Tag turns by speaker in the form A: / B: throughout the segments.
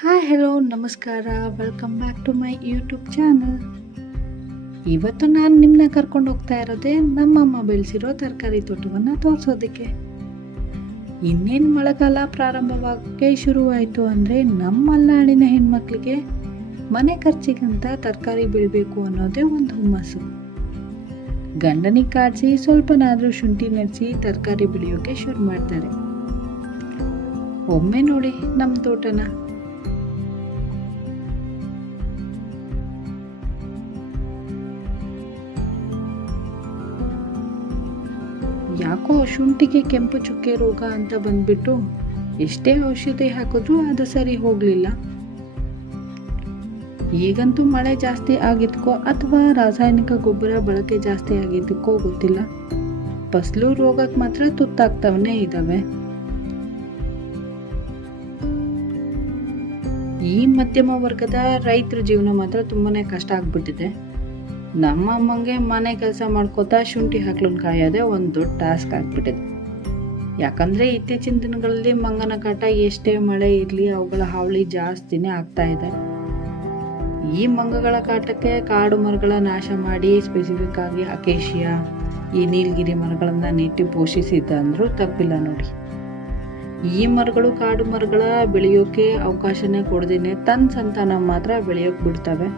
A: Hi hello ನಮಸ್ಕಾರ. Welcome back to my YouTube channel ಇವತ್ತು ನಾನು ನಿಮ್ಮನ್ನ ಕರ್ಕೊಂಡು ಹೋಗ್ತಾ ಇರೋದೇ ನಮ್ಮಮ್ಮ ಬೆಳೆಸಿರೋ ತರಕಾರಿ ತೋಟವನ್ನು ತೋರಿಸೋದಕ್ಕೆ. ಇನ್ನೇನು ಮಳೆಗಾಲ ಪ್ರಾರಂಭವಾಗೋಕ್ಕೆ ಶುರುವಾಯಿತು ಅಂದರೆ ನಮ್ಮ ಮಲೆನಾಡಿನ ಹೆಣ್ಮಕ್ಳಿಗೆ ಮನೆ ಖರ್ಚಿಗಂತ ತರಕಾರಿ ಬೆಳಿಬೇಕು ಅನ್ನೋದೇ ಒಂದು ಹುಮ್ಮಸ್ಸು. ಗಂಡನಿಗೆ ಕಾಡಿಸಿ ಸ್ವಲ್ಪನಾದರೂ ಶುಂಠಿ ನಡೆಸಿ ತರಕಾರಿ ಬೆಳೆಯೋಕ್ಕೆ ಶುರು ಮಾಡ್ತಾರೆ. ಒಮ್ಮೆ ನೋಡಿ ನಮ್ಮ ತೋಟನ. ಯಾಕೋ ಶುಂಠಿಗೆ ಕೆಂಪು ಚುಕ್ಕೆ ರೋಗ ಅಂತ ಬಂದ್ಬಿಟ್ಟು ಎಷ್ಟೇ ಔಷಧಿ ಹಾಕಿದ್ರು ಅದು ಸರಿ ಹೋಗಲಿಲ್ಲ. ಈಗಂತೂ ಮಳೆ ಜಾಸ್ತಿ ಆಗಿದ್ಕೋ ಅಥವಾ ರಾಸಾಯನಿಕ ಗೊಬ್ಬರ ಬಳಕೆ ಜಾಸ್ತಿ ಆಗಿದ್ದಕ್ಕೋ ಗೊತ್ತಿಲ್ಲ. ಫಸಲು ರೋಗಕ್ಕೆ ಮಾತ್ರ ತುತ್ತಾಗ್ತವನೇ ಇದ್ದಾವೆ ಈ ಮಧ್ಯಮ ವರ್ಗದ ರೈತರ ಜೀವನ ಮಾತ್ರ ತುಂಬಾ ಕಷ್ಟ ಆಗ್ಬಿಟ್ಟಿದೆ. ನಮ್ಮ ಅಮ್ಮಂಗೆ ಮನೆ ಕೆಲಸ ಮಾಡ್ಕೋತಾ ಶುಂಠಿ ಹಾಕ್ಲನ್ ಕಾಯೋದೇ ಒಂದು ದೊಡ್ಡ ಟಾಸ್ಕ್ ಆಗ್ಬಿಟ್ಟಿದೆ. ಯಾಕಂದ್ರೆ ಇತ್ತೀಚಿನ ದಿನಗಳಲ್ಲಿ ಮಂಗನ ಕಾಟ ಎಷ್ಟೇ ಮಳೆ ಇರಲಿ, ಅವುಗಳ ಹಾವಳಿ ಜಾಸ್ತಿನೇ ಆಗ್ತಾ ಇದೆ. ಈ ಮಂಗಗಳ ಕಾಟಕ್ಕೆ ಕಾಡು ಮರಗಳ ನಾಶ ಮಾಡಿ ಸ್ಪೆಸಿಫಿಕ್ ಆಗಿ ಅಕೇಶಿಯಾ ಈ ನೀಲಗಿರಿ ಮರಗಳನ್ನ ನೆಟ್ಟಿ ಪೋಷಿಸಿದ್ದಂದ್ರೂ ತಪ್ಪಿಲ್ಲ ನೋಡಿ. ಈ ಮರಗಳು ಕಾಡು ಮರಗಳ ಬೆಳೆಯೋಕೆ ಅವಕಾಶನೇ ಕೊಡದೇನೆ ತನ್ನ ಸಂತಾನ ಮಾತ್ರ ಬೆಳೆಯೋಕೆ ಬಿಡ್ತವೆ.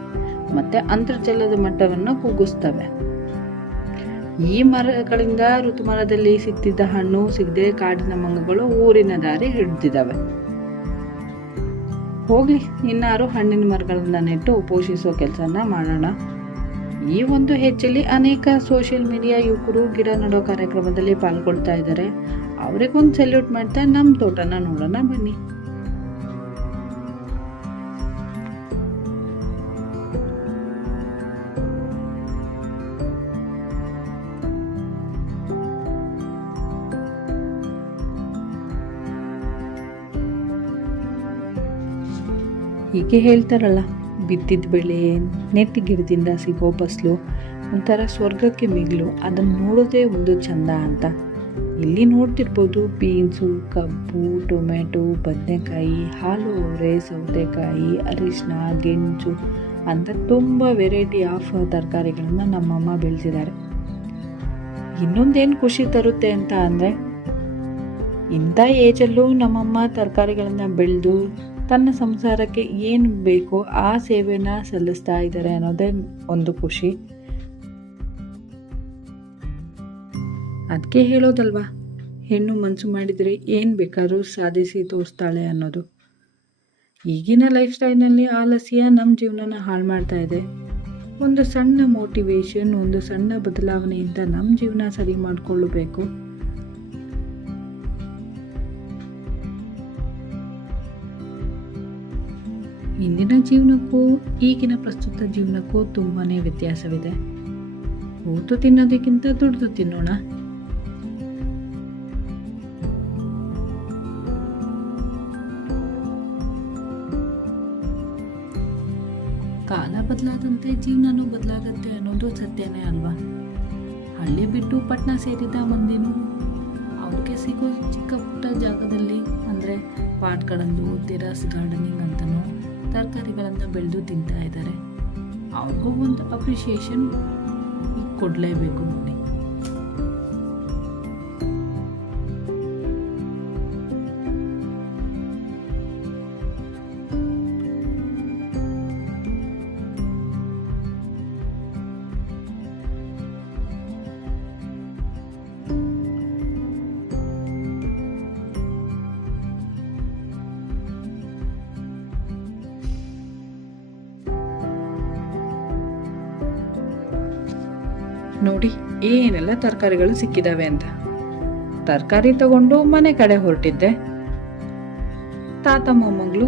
A: ಮತ್ತೆ ಅಂತರ್ಜಲದ ಮಟ್ಟವನ್ನು ಕುಗ್ಗಿಸ್ತವೆ ಈ ಮರಗಳಿಂದ ಋತುಮರದಲ್ಲಿ ಸಿಕ್ತಿದ್ದ ಹಣ್ಣು, ಸಿಗದೆ ಕಾಡಿನ ಮಂಗಗಳು ಊರಿನ ದಾರಿ ಹಿಡಿದಿದ್ದಾವೆ. ಹೋಗ್ಲಿ, ಇನ್ನಾರು ಹಣ್ಣಿನ ಮರಗಳನ್ನ ನೆಟ್ಟು ಪೋಷಿಸೋ ಕೆಲಸನ ಮಾಡೋಣ. ಈ ಒಂದು ಹೆಜ್ಜೆಲಿ ಅನೇಕ ಸೋಷಿಯಲ್ ಮೀಡಿಯಾ ಯುವಕರು ಗಿಡ ನೆಡೋ ಕಾರ್ಯಕ್ರಮದಲ್ಲಿ ಪಾಲ್ಗೊಳ್ತಾ ಇದ್ದಾರೆ. ಅವ್ರಿಗೊಂದು ಸೆಲ್ಯೂಟ್ ಮಾಡ್ತಾ ನಮ್ಮ ತೋಟನ ನೋಡೋಣ ಬನ್ನಿ. ಹೀಗೆ ಹೇಳ್ತಾರಲ್ಲ ಬಿದ್ದಿದ್ದ ಬೆಳೆ, ನೆಟ್ಟ ಗಿಡದಿಂದ ಸಿಗೋ ಫಸಲು, ಒಂಥರ ಸ್ವರ್ಗಕ್ಕೆ ಮಿಗಿಲು ಅದನ್ನು ನೋಡೋದೇ ಒಂದು ಚಂದ ಅಂತ. ಇಲ್ಲಿ ನೋಡ್ತಿರ್ಬೋದು ಬೀನ್ಸು, ಕಬ್ಬು ಟೊಮೆಟೊ ಬದನೆಕಾಯಿ, ಹಾಲು, ಅವರೆ, ಸೌತೆಕಾಯಿ ಅರಿಶಿನ ಗೆಣಸು ಅಂತ ತುಂಬ ವೆರೈಟಿ ಆಫ್ ತರಕಾರಿಗಳನ್ನ ನಮ್ಮಮ್ಮ ಬೆಳೆಸಿದ್ದಾರೆ ಇನ್ನೊಂದೇನು ಖುಷಿ ತರುತ್ತೆ ಅಂತ ಅಂದರೆ, ಇಂಥ ಏಜಲ್ಲೂ ನಮ್ಮಮ್ಮ ತರಕಾರಿಗಳನ್ನ ಬೆಳೆದು ತನ್ನ ಸಂಸಾರಕ್ಕೆ ಏನು ಬೇಕೋ ಆ ಸೇವೆನ ಸಲ್ಲಿಸ್ತಾ ಇದ್ದಾರೆ ಅನ್ನೋದೇ ಒಂದು ಖುಷಿ. ಅದಕ್ಕೆ ಹೇಳೋದಲ್ವಾ? ಹೆಣ್ಣು ಮನಸ್ಸು ಮಾಡಿದರೆ ಏನು ಬೇಕಾದರೂ ಸಾಧಿಸಿ ತೋರಿಸ್ತಾಳೆ ಅನ್ನೋದು. ಈಗಿನ ಲೈಫ್ ಸ್ಟೈಲ್ನಲ್ಲಿ ಆಲಸ್ಯ ನಮ್ಮ ಜೀವನನ ಹಾಳು ಮಾಡ್ತಾ ಇದೆ. ಒಂದು ಸಣ್ಣ ಮೋಟಿವೇಶನ್ ಒಂದು ಸಣ್ಣ ಬದಲಾವಣೆಯಿಂದ ನಮ್ಮ ಜೀವನ ಸರಿ ಮಾಡಿಕೊಳ್ಳಬೇಕು ಇಂದಿನ ಜೀವನಕ್ಕೂ, ಈಗಿನ ಪ್ರಸ್ತುತ ಜೀವನಕ್ಕೂ ತುಂಬಾ ವ್ಯತ್ಯಾಸವಿದೆ. ಕೂತು ತಿನ್ನೋದಕ್ಕಿಂತ ದುಡಿದು ತಿನ್ನೋಣ. ಕಾಲ ಬದಲಾದಂತೆ ಜೀವನನೂ ಬದಲಾಗತ್ತೆ ಅನ್ನೋದು ಸತ್ಯನೇ ಅಲ್ವಾ? ಹಳ್ಳಿ ಬಿಟ್ಟು ಪಟ್ಟಣ ಸೇರಿದ ಮಂದಿನೂ, ಅವ್ರಿಗೆ ಸಿಗೋ ಚಿಕ್ಕ ಪುಟ್ಟ ಜಾಗದಲ್ಲಿ, ಅಂದರೆ ಪಾಟ್ಗಳಲ್ಲೂ ಟೆರಸ್ ಗಾರ್ಡನಿಂಗ್ ಅಂತನೂ ತರಕಾರಿಗಳನ್ನು ಬೆಳೆದು ತಿಂತಾ ಇದ್ದಾರೆ. ಅವ್ರಿಗೂ ಒಂದು ಅಪ್ರಿಷಿಯೇಷನ್ ಕೊಡಲೇಬೇಕು ನೋಡಿ. ನೋಡಿ, ಏನೆಲ್ಲ ತರಕಾರಿಗಳು ಸಿಕ್ಕಿದಾವೆ ಅಂತ. ತರಕಾರಿ ತಗೊಂಡು ಮನೆ ಕಡೆ ಹೊರಟಿದ್ದೆ. ತಾತ, ಮೊಮ್ಮಗಳು,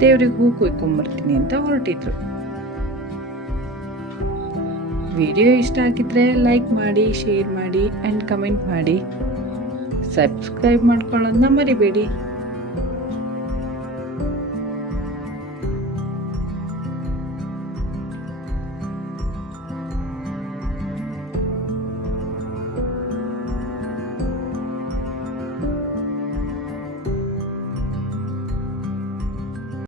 A: ದೇವ್ರಿಗೆ ಹೂ ಕುಯ್ಕೊಂಬರ್ತೀನಿ ಅಂತ ಹೊರಟಿದ್ರು. ವಿಡಿಯೋ ಇಷ್ಟ ಆಗಿದ್ರೆ ಲೈಕ್ ಮಾಡಿ, ಶೇರ್ ಮಾಡಿ ಆ್ಯಂಡ್ ಕಮೆಂಟ್ ಮಾಡಿ. ಸಬ್ಸ್ಕ್ರೈಬ್ ಮಾಡ್ಕೊಳ್ಳೋದನ್ನ ಮರಿಬೇಡಿ.